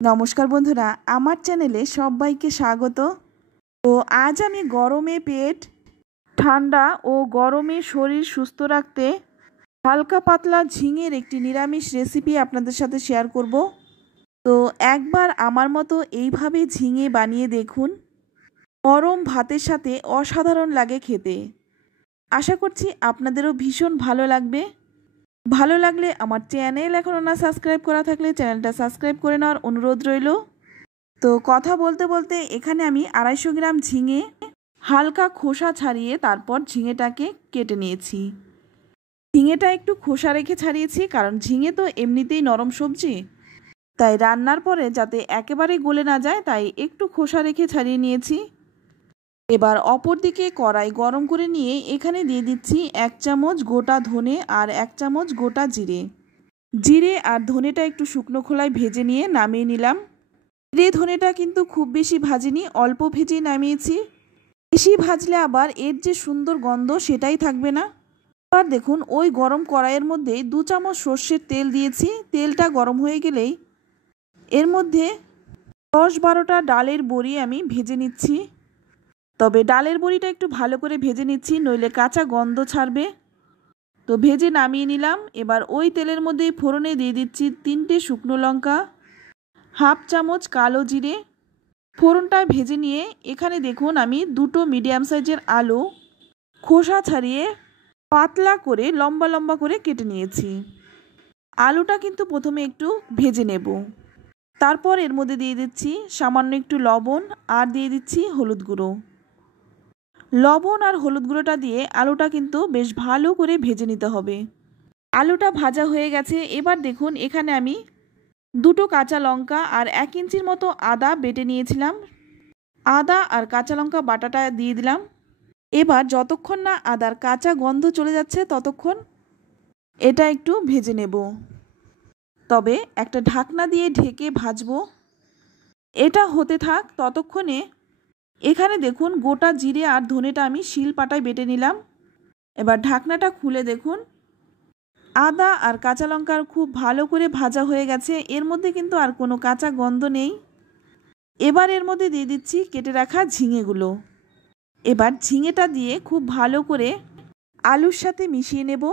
নমস্কার বন্ধুরা, আমার চ্যানেলে সবাইকে স্বাগত। তো আজ আমি গরমে পেট ঠান্ডা ও গরমে শরীর সুস্থ রাখতে হালকা পাতলা ঝিঙের একটি নিরামিষ রেসিপি আপনাদের সাথে শেয়ার করব। তো একবার আমার মতো এইভাবে ঝিঙে বানিয়ে দেখুন। গরম ভাতের সাথে অসাধারণ লাগে খেতে। আশা করছি আপনাদেরও ভীষণ ভালো লাগবে। ভালো লাগলে আমার চ্যানেল এখনও না সাবস্ক্রাইব করা থাকলে চ্যানেলটা সাবস্ক্রাইব করে নেওয়ার অনুরোধ রইল। তো কথা বলতে বলতে এখানে আমি 250 গ্রাম ঝিঙে হালকা খোসা ছাড়িয়ে তারপর ঝিঙেটাকে কেটে নিয়েছি। ঝিঙেটা একটু খোসা রেখে ছাড়িয়েছি, কারণ ঝিঙে তো এমনিতেই নরম সবজি, তাই রান্নার পরে যাতে একেবারে গলে না যায় তাই একটু খোসা রেখে ছাড়িয়ে নিয়েছি। এবার অপর দিকে কড়াই গরম করে নিয়ে এখানে দিয়ে দিচ্ছি 1 চামচ গোটা ধনে আর 1 চামচ গোটা জিরে। জিরে আর ধনেটা একটু শুকনো খোলায় ভেজে নিয়ে নামিয়ে নিলাম। জিরে ধনেটা কিন্তু খুব বেশি ভাজিনি, অল্প ভেজেই নামিয়েছি। বেশি ভাজলে আবার এর যে সুন্দর গন্ধ সেটাই থাকবে না। এবার দেখুন ওই গরম কড়াইয়ের মধ্যে 2 চামচ সর্ষের তেল দিয়েছি। তেলটা গরম হয়ে গেলেই এর মধ্যে 10-12টা ডালের বড়ি আমি ভেজে নিচ্ছি। তবে ডালের বড়িটা একটু ভালো করে ভেজে নিচ্ছি, নইলে কাঁচা গন্ধ ছাড়বে। তো ভেজে নামিয়ে নিলাম। এবার ওই তেলের মধ্যেই ফোড়নে দিয়ে দিচ্ছি 3টে শুকনো লঙ্কা, 1/2 চামচ কালো জিরে। ফোড়নটা ভেজে নিয়ে এখানে দেখুন আমি 2টো মিডিয়াম সাইজের আলু খোসা ছাড়িয়ে পাতলা করে লম্বা লম্বা করে কেটে নিয়েছি। আলুটা কিন্তু প্রথমে একটু ভেজে নেব। তারপর এর মধ্যে দিয়ে দিচ্ছি সামান্য একটু লবণ আর দিয়ে দিচ্ছি হলুদ গুঁড়ো। লবণ আর হলুদ গুঁড়োটা দিয়ে আলুটা কিন্তু বেশ ভালো করে ভেজে নিতে হবে। আলুটা ভাজা হয়ে গেছে। এবার দেখুন এখানে আমি 2টো কাঁচা লঙ্কা আর 1 ইঞ্চির মতো আদা বেটে নিয়েছিলাম। আদা আর কাঁচা লঙ্কা বাটাটা দিয়ে দিলাম। এবার যতক্ষণ না আদার কাঁচা গন্ধ চলে যাচ্ছে ততক্ষণ এটা একটু ভেজে নেব। তবে একটা ঢাকনা দিয়ে ঢেকে ভাজবো। এটা হতে থাক ততক্ষণে এখানে দেখুন গোটা জিরে আর ধনেটা আমি শিলপাটায় বেটে নিলাম। এবার ঢাকনাটা খুলে দেখুন আদা আর কাঁচা লঙ্কার খুব ভালো করে ভাজা হয়ে গেছে। এর মধ্যে কিন্তু আর কোনো কাঁচা গন্ধ নেই। এবার এর মধ্যে দিয়ে দিচ্ছি কেটে রাখা ঝিঙেগুলো। এবার ঝিঙেটা দিয়ে খুব ভালো করে আলুর সাথে মিশিয়ে নেব।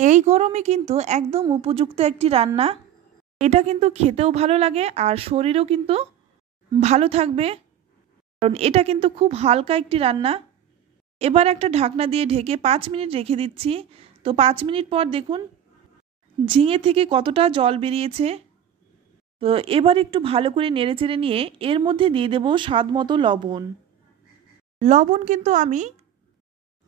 এই গরমে কিন্তু একদম উপযুক্ত একটি রান্না। এটা কিন্তু খেতেও ভালো লাগে আর শরীরও কিন্তু ভালো থাকবে, কারণ এটা কিন্তু খুব হালকা একটি রান্না। এবার একটা ঢাকনা দিয়ে ঢেকে 5 মিনিট রেখে দিচ্ছি। তো 5 মিনিট পর দেখুন ঝিঙে থেকে কতটা জল বেরিয়েছে। তো এবার একটু ভালো করে নেড়েচেড়ে নিয়ে এর মধ্যে দিয়ে দেব স্বাদ মতো লবণ। লবণ কিন্তু আমি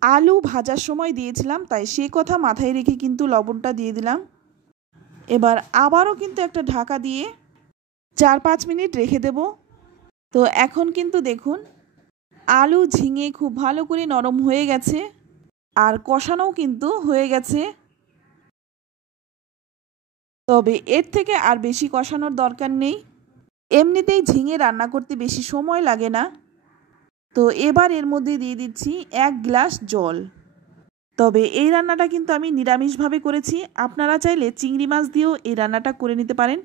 আলু ভাজার সময় দিয়েছিলাম, তাই সে কথা মাথায় রেখে কিন্তু লবণটা দিয়ে দিলাম। এবার আবারও কিন্তু একটা ঢাকা দিয়ে 4-5 মিনিট রেখে দেব। তো এখন কিন্তু দেখুন আলু ঝিঙে খুব ভালো করে নরম হয়ে গেছে আর কষানোও কিন্তু হয়ে গেছে। তবে এর থেকে আর বেশি কষানোর দরকার নেই, এমনিতেই ঝিঙে রান্না করতে বেশি সময় লাগে না। তো এবার এর মধ্যে দিয়ে দিচ্ছি 1 গ্লাস জল। তবে এই রান্নাটা কিন্তু আমি নিরামিষভাবে করেছি, আপনারা চাইলে চিংড়ি মাছ দিয়েও এই রান্নাটা করে নিতে পারেন।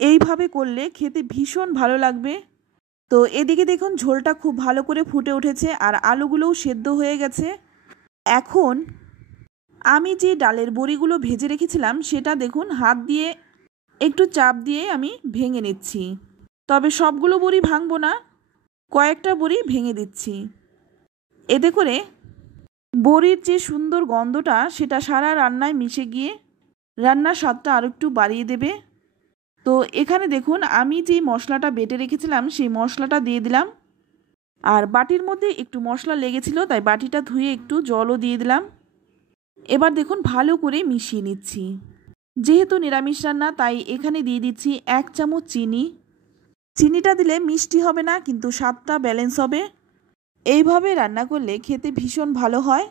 এইভাবে করলে খেতে ভীষণ ভালো লাগবে। তো এদিকে দেখুন ঝোলটা খুব ভালো করে ফুটে উঠেছে আর আলুগুলোও সেদ্ধ হয়ে গেছে। এখন আমি যে ডালের বড়িগুলো ভেজে রেখেছিলাম সেটা দেখুন হাত দিয়ে একটু চাপ দিয়ে আমি ভেঙে নিচ্ছি। তবে সবগুলো বড়ি ভাঙবো না, কয়েকটা বড়ি ভেঙে দিচ্ছি। এতে করে বড়ির যে সুন্দর গন্ধটা সেটা সারা রান্নায় মিশে গিয়ে রান্নার স্বাদটা আরও একটু বাড়িয়ে দেবে। তো এখানে দেখুন আমি যে মশলাটা বেটে রেখেছিলাম সেই মশলাটা দিয়ে দিলাম। আর বাটির মধ্যে একটু মশলা লেগেছিল তাই বাটিটা ধুয়ে একটু জলও দিয়ে দিলাম। এবার দেখুন ভালো করে মিশিয়ে নিচ্ছি। যেহেতু নিরামিষ রান্না তাই এখানে দিয়ে দিচ্ছি 1 চামচ চিনি। চিনিটা দিলে মিষ্টি হবে না, কিন্তু স্বাদটা ব্যালেন্স হবে। এইভাবে রান্না করলে খেতে ভীষণ ভালো হয়।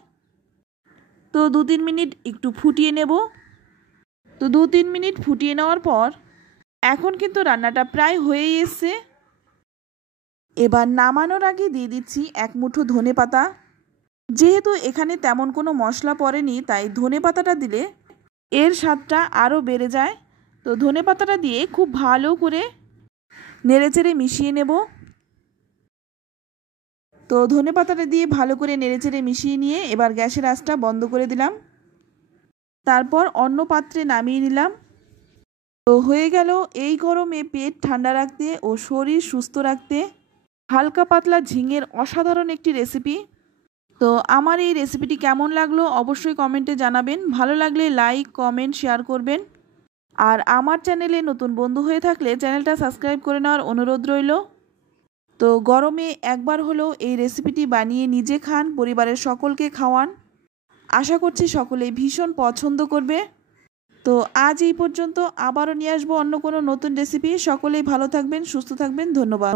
তো 2-3 মিনিট একটু ফুটিয়ে নেব। তো 2-3 মিনিট ফুটিয়ে নেওয়ার পর এখন কিন্তু রান্নাটা প্রায় হয়েই এসছে। এবার নামানোর আগে দিয়ে দিচ্ছি 1 মুঠো ধনেপাতা। যেহেতু এখানে তেমন কোনো মশলা পড়েনি তাই ধনেপাতাটা দিলে এর স্বাদটা আরও বেড়ে যায়। তো ধনেপাতাটা দিয়ে খুব ভালো করে নেড়েচেড়ে মিশিয়ে নেব। তো ধনেপাতাটা দিয়ে ভালো করে নেড়েচেড়ে মিশিয়ে নিয়ে এবার গ্যাসের আঁচটা বন্ধ করে দিলাম। তারপর অন্য পাত্রে নামিয়ে নিলাম। তো হয়ে গেল এই গরমে পেট ঠান্ডা রাখতে ও শরীর সুস্থ রাখতে হালকা পাতলা ঝিঙের অসাধারণ একটি রেসিপি। তো আমার এই রেসিপিটি কেমন লাগলো অবশ্যই কমেন্টে জানাবেন। ভালো লাগলে লাইক, কমেন্ট, শেয়ার করবেন। আর আমার চ্যানেলে নতুন বন্ধু হয়ে থাকলে চ্যানেলটা সাবস্ক্রাইব করে নেওয়ার অনুরোধ রইল। তো গরমে একবার হলেও এই রেসিপিটি বানিয়ে নিজে খান, পরিবারের সকলকে খাওয়ান। আশা করছি সকলেই ভীষণ পছন্দ করবে। তো আজ এই পর্যন্ত, আবারও নিয়ে আসবো অন্য কোনো নতুন রেসিপি। সকলেই ভালো থাকবেন, সুস্থ থাকবেন। ধন্যবাদ।